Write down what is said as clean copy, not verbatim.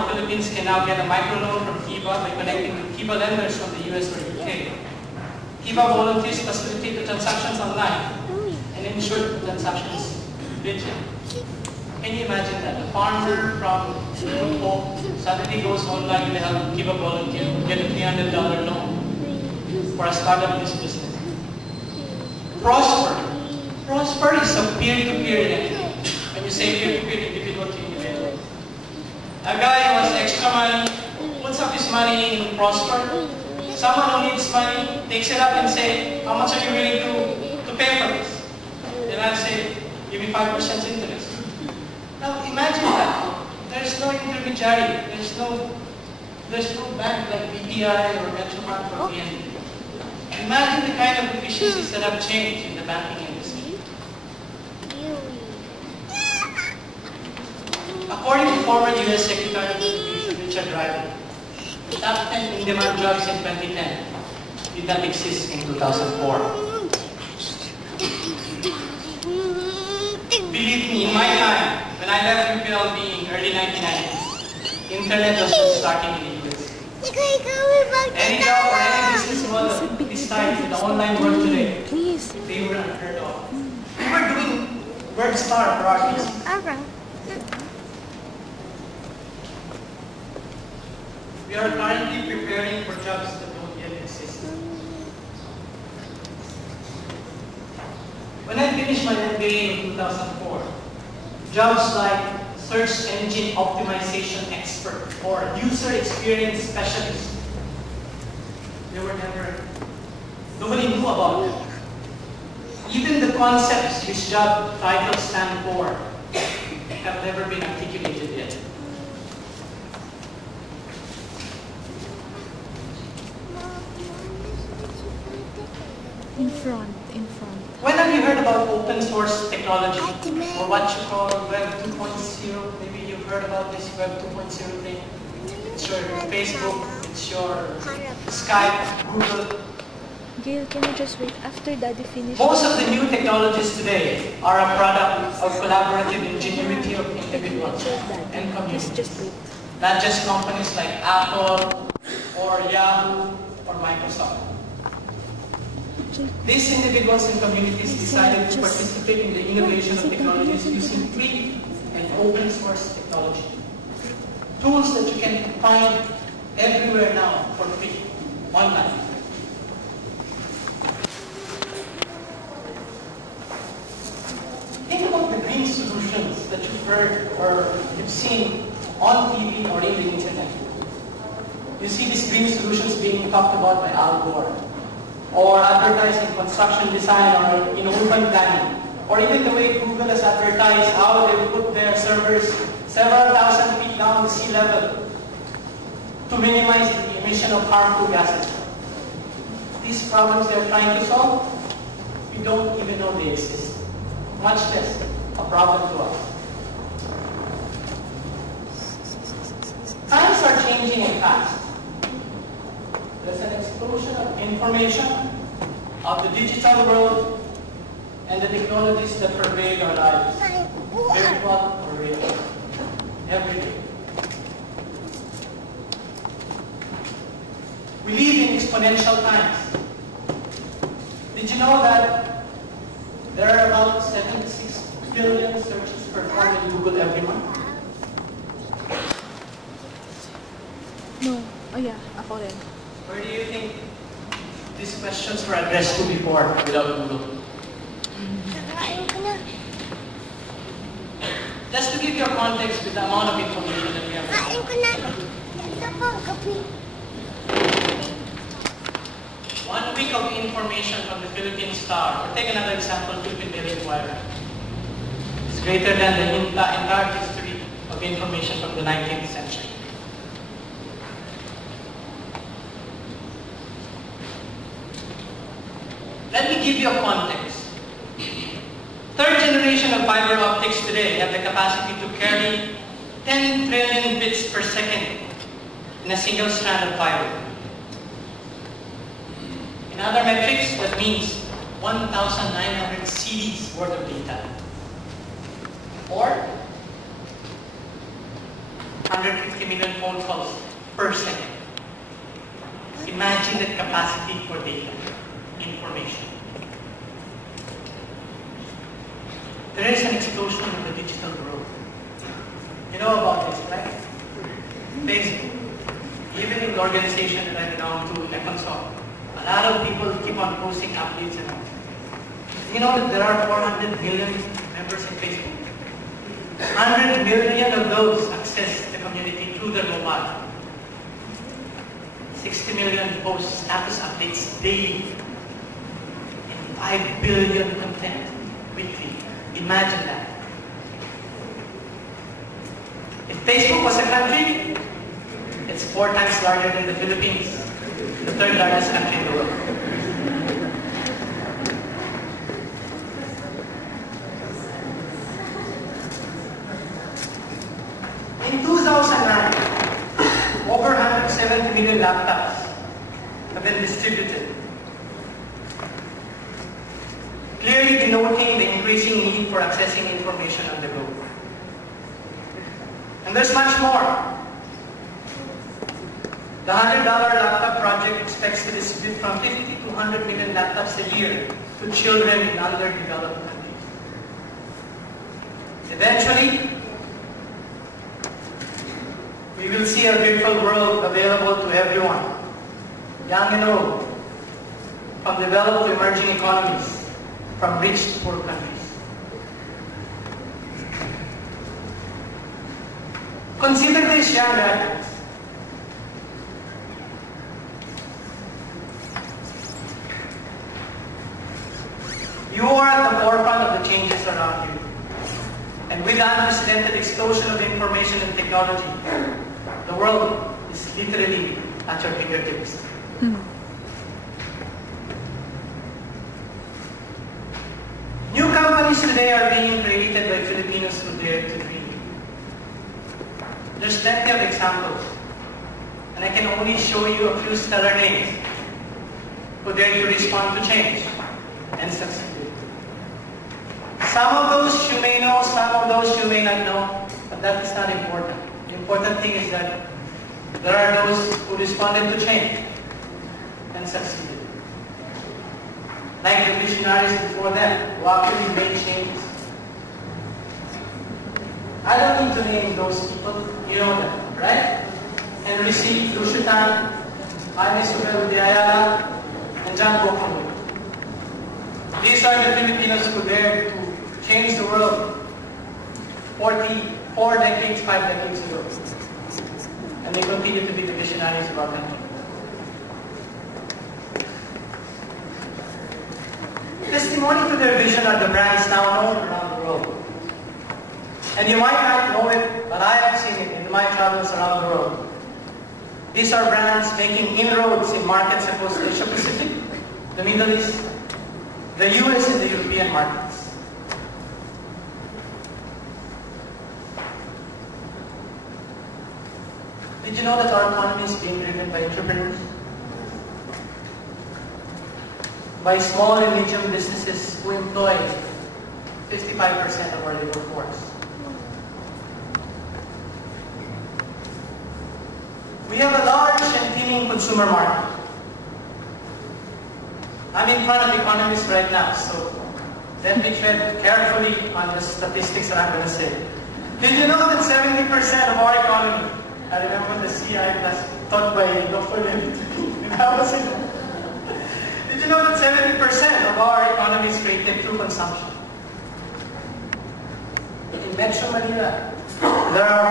the Philippines can now get a microloan from Kiva by connecting with Kiva lenders from the US or UK. Kiva volunteers facilitate the transactions online and ensure the transaction is legit. Can you imagine that? A farmer from Grupo suddenly goes online to help Kiva volunteer get a $300 loan for a startup in this business. Prosper. Prosper is a peer-to-peer lending. When you say peer-to-peer, individual to individual. A guy who has extra money puts up his money in Prosper. Someone who needs money takes it up and say, how much are you willing to pay for this? Then I'll say, give me 5% interest. Now imagine that. There's no intermediary. There's no bank like BPI or Metrobank or PNB. Imagine the kind of efficiencies that have changed in the banking industry. According to former US Secretary of Education Richard Riley, the top 10 in-demand jobs in 2010 did not exist in 2004. Believe me, in my time, when I left UPLB in early 1990s, internet was just starting in the US. Any job or any business model this time in the online world today, they were unheard of. We were doing WordStar for our business. We are currently preparing for jobs that don't yet exist. When I finished my MBA in 2004, jobs like search engine optimization expert or user experience specialist, nobody knew about them. Even the concepts which job titles stand for have never been articulated yet. In front. When have you heard about open source technology, or what you call Web 2.0? Maybe you've heard about this Web 2.0 thing. It's your Facebook, it's your Skype, Google. Gail, can you just wait after Daddy finishes? Most of the new technologies today are a product of collaborative ingenuity of individuals and communities. Just wait. Not just companies like Apple, or Yahoo, or Microsoft. These individuals and communities decided to participate in the innovation of technologies using free and open source technology. Tools that you can find everywhere now for free, online. Think about the green solutions that you've heard or you've seen on TV or in the internet. You see these green solutions being talked about by Al Gore, or advertised in construction design or in urban planning, or even the way Google has advertised how they put their servers several thousand feet down the sea level to minimize the emission of harmful gases. These problems they're trying to solve, we don't even know they exist, much less a problem to us. Times are changing and fast. There's an explosion of information, of the digital world, and the technologies that pervade our lives, virtual or real, every day. We live in exponential times. Did you know that there are about 76 billion searches performed in Google every month? No. Oh yeah, ako rin. Where do you think these questions were addressed to before without Google? Just to give you a context with the amount of information that we have. 1 week of information from the Philippine Star, or take another example, Philippine Daily Inquirer, is greater than the entire history of information from the 19th century. Let me give you a context. Third generation of fiber optics today have the capacity to carry 10 trillion bits per second in a single strand of fiber. In other metrics, that means 1,900 CDs worth of data. Or 150 million phone calls per second. Imagine that capacity for data, information. There is an explosion in the digital world. You know about this, right? Facebook. Even in the organization that I belong to, Econsol, a lot of people keep on posting updates and all. You know that there are 400 million members in Facebook? 100 million of those access the community through their mobile. 60 million post status updates daily. And 5 billion content weekly. Imagine that. If Facebook was a country, it's 4 times larger than the Philippines, the 3rd largest country in the world. In 2009, over 170 million laptops have been distributed, clearly denoting the increasing need for accessing information on the go. And there's much more. The $100 laptop project expects to distribute from 50 to 100 million laptops a year to children in underdeveloped countries. Eventually, we will see a virtual world available to everyone, young and old, from developed to emerging economies, from rich to poor countries. Consider this, young graduates. You are at the forefront of the changes around you. And with the unprecedented explosion of information and technology, the world is literally at your fingertips. New companies today are being created by Filipinos who dare to dream. There's plenty of examples, and I can only show you a few stellar names who dare to respond to change and succeed. Some of those you may know, some of those you may not know, but that is not important. The important thing is that there are those who responded to change and succeeded. Like the visionaries before them, who actually made changes. I don't need to name those people, you know them, right? Henry C. Lushutan, Jaime Subel Diayala, and John Bocamoy. These are the Filipinos who dared to change the world 4 decades, 5 decades ago. And they continue to be the visionaries of our country. Testimony to their vision are the brands now known around the world. And you might not know it, but I have seen it in my travels around the world. These are brands making inroads in markets across Asia Pacific, the Middle East, the US, and the European markets. Did you know that our economy is being driven by entrepreneurs? By small and medium businesses who employ 55% of our labor force. We have a large and teeming consumer market. I'm in front of economists right now, so let me tread carefully on the statistics that I'm going to say. Did you know that 70% of our economy, I remember the CI class taught by Dr. Levy when I was in. Did you know that 70% of our economy is created through consumption? In Metro Manila, there are